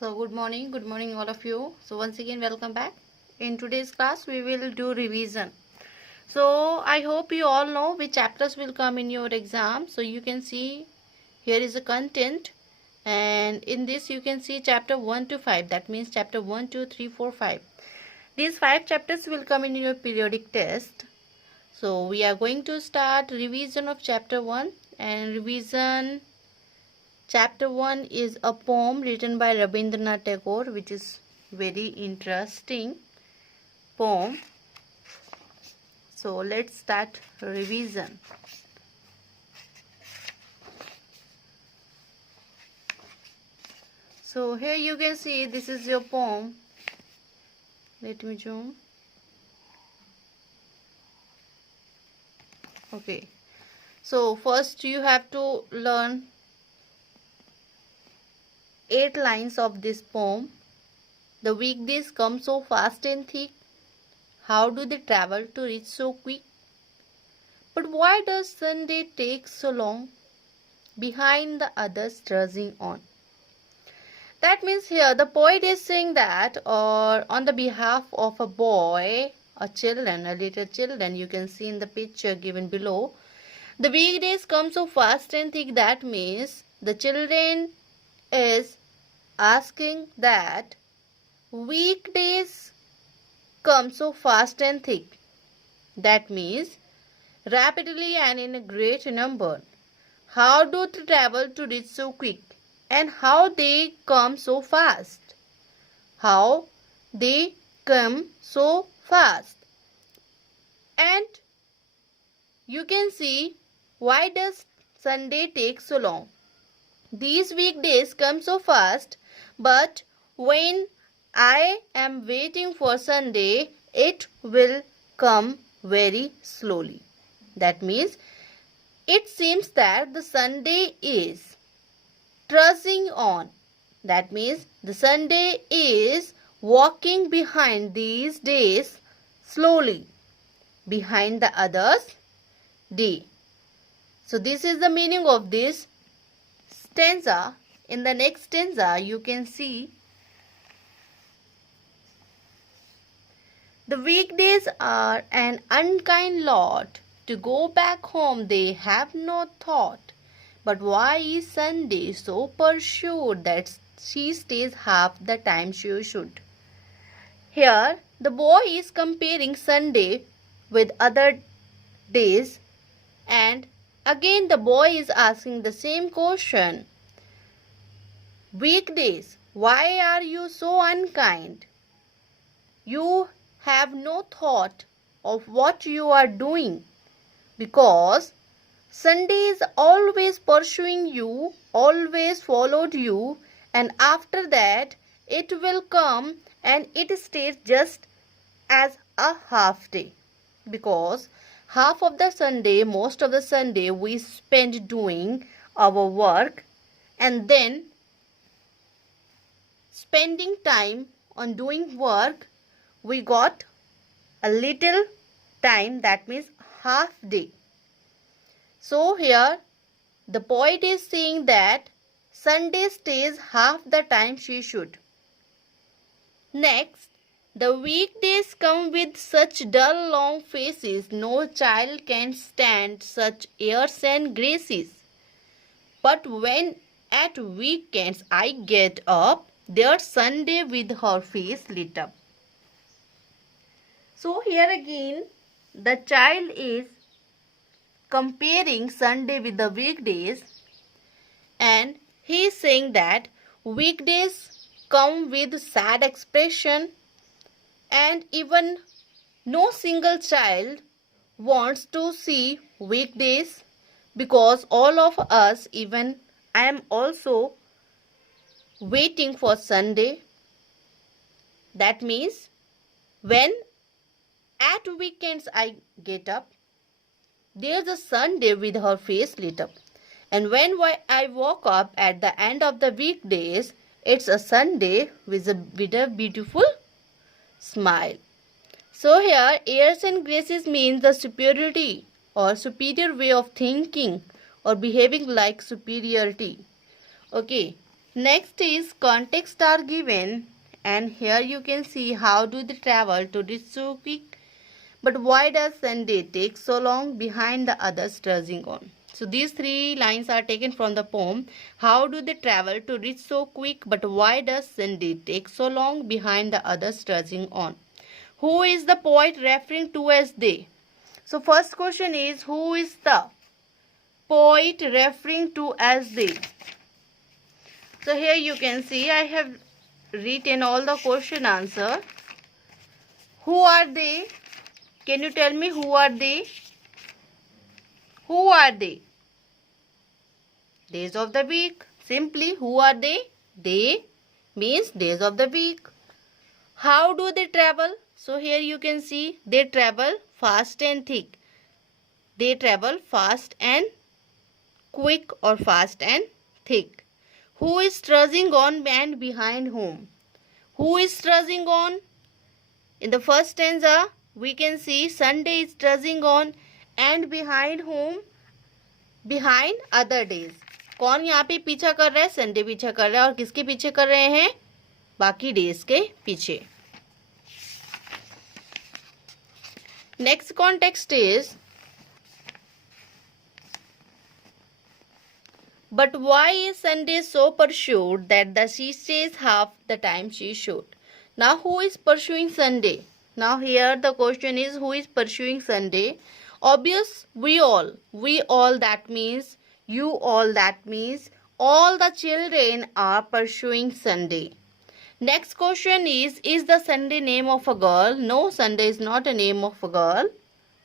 So good morning all of you. So once again welcome back. In today's class we will do revision. So I hope you all know which chapters will come in your exam. So you can see here is the content, and in this you can see chapter 1 to 5. That means chapter 1, 2, 3, 4, 5. These 5 chapters will come in your periodic test. So we are going to start revision of chapter 1, and revision Chapter 1 is a poem written by Rabindranath Tagore, which is very interesting poem. So let's start revision. So here you can see this is your poem. Let me zoom. Okay. So first you have to learn 8 lines of this poem. The weekdays come so fast and thick. How do they travel to reach so quick? But why does Sunday take so long? Behind the others trudging on. That means here the poet is saying that, or on the behalf of a boy, a little children, you can see in the picture given below. The weekdays come so fast and thick. That means the children is asking that weekdays come so fast and thick. That means rapidly and in a great number. How do they travel to reach so quick? And how they come so fast? How they come so fast? And you can see why does Sunday take so long? These weekdays come so fast, but when I am waiting for Sunday, it will come very slowly. That means it seems that the Sunday is trudging on. That means the Sunday is walking behind these days slowly, behind the others' day. So this is the meaning of this stanza. In the next stanza you can see the weekdays are an unkind lot. To go back home they have no thought. But why is Sunday so pursued that she stays half the time she should? Here the boy is comparing Sunday with other days, and again the boy is asking the same question. Weekdays, why are you so unkind? You have no thought of what you are doing, because Sunday is always pursuing you, always followed you, and after that it will come and it stays just as a half day, because half of the Sunday, most of the Sunday we spend doing our work, and then spending time on doing work, we got a little time, that means half day. So here the poet is saying that Sunday stays half the time she should. Next, the weekdays come with such dull long faces, no child can stand such airs and graces. But when at weekends I get up, there's Sunday with her face lit up. So here again the child is comparing Sunday with the weekdays, and he is saying that weekdays come with sad expression, and even no single child wants to see weekdays, because all of us, even I am also waiting for Sunday. That means when at weekends I get up, there's a Sunday with her face lit up. And when I woke up at the end of the weekdays, it's a Sunday with a beautiful smile. So here, airs and graces means the superiority or superior way of thinking or behaving like superiority. Okay. Next is context are given, and here you can see how do they travel to reach so quick, but why does Sunday take so long behind the others trudging on. So these three lines are taken from the poem. How do they travel to reach so quick, but why does Sunday take so long behind the others trudging on. Who is the poet referring to as they? So first question is, who is the poet referring to as they? So here you can see I have written all the question answer. Who are they? Can you tell me who are they? Who are they? Days of the week. Simply, who are they? They means days of the week. How do they travel? So here you can see they travel fast and thick. They travel fast and quick or fast and thick. Who is trudging on and behind whom? Who is trudging on? In the first stanza, we can see Sunday is trudging on and behind whom? Behind other days. कौन यहाँ पे पीछा कर रहा है? Sunday पीछा कर रहा है. और किसके पीछे कर रहे हैं? बाकी डेज के पीछे. Next context is, but why is Sunday so pursued that she stays half the time she should? Now who is pursuing Sunday? Now here the question is, who is pursuing Sunday? Obvious, we all. We all, that means you all, that means all the children are pursuing Sunday. Next question is the Sunday name of a girl? No, Sunday is not a name of a girl.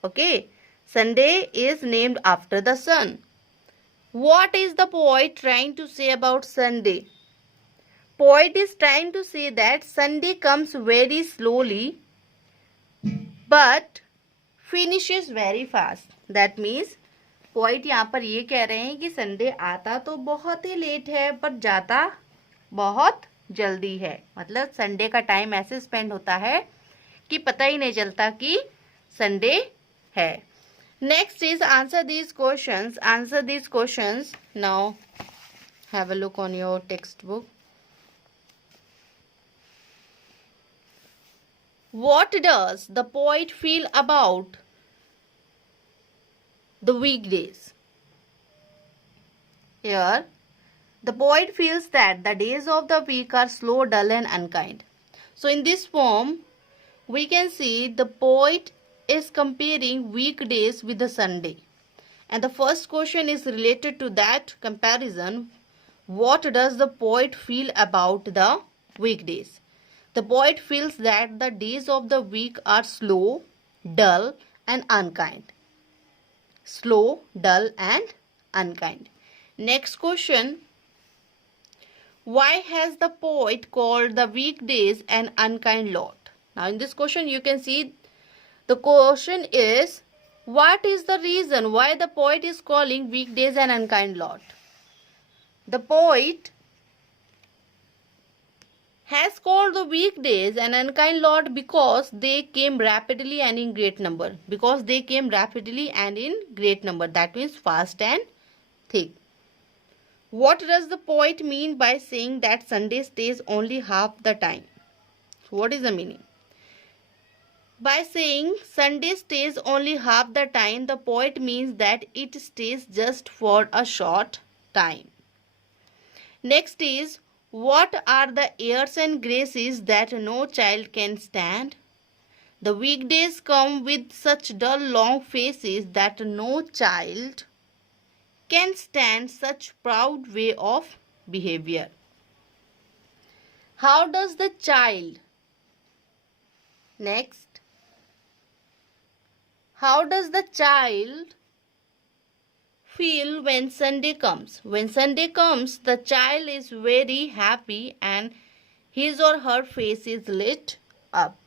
Okay, Sunday is named after the sun. What is the poet trying to say about Sunday? Poet is trying to say that Sunday comes very slowly but finishes very fast. That means poet यहाँ पर ये कह रहे हैं कि Sunday आता तो बहुत ही लेट है पर जाता बहुत जल्दी है. मतलब संडे का टाइम ऐसे स्पेंड होता है कि पता ही नहीं चलता कि संडे है. Next is answer these questions. Answer these questions. Now have a look on your textbook. What does the poet feel about the weekdays? Here, the poet feels that the days of the week are slow, dull and unkind. So in this poem, we can see the poet is comparing weekdays with the Sunday. And the first question is related to that comparison. What does the poet feel about the weekdays? The poet feels that the days of the week are slow, dull and unkind. Slow, dull and unkind. Next question. Why has the poet called the weekdays an unkind lot? Now in this question you can see the question is, what is the reason why the poet is calling weekdays an unkind lot? The poet has called the weekdays an unkind lot because they came rapidly and in great number. Because they came rapidly and in great number. That means fast and thick. What does the poet mean by saying that Sunday stays only half the time? What is the meaning? By saying Sunday stays only half the time, the poet means that it stays just for a short time. Next is, what are the airs and graces that no child can stand? The weekdays come with such dull long faces that no child can stand such proud way of behavior. How does the child? Next. How does the child feel when Sunday comes? When Sunday comes, the child is very happy and his or her face is lit up.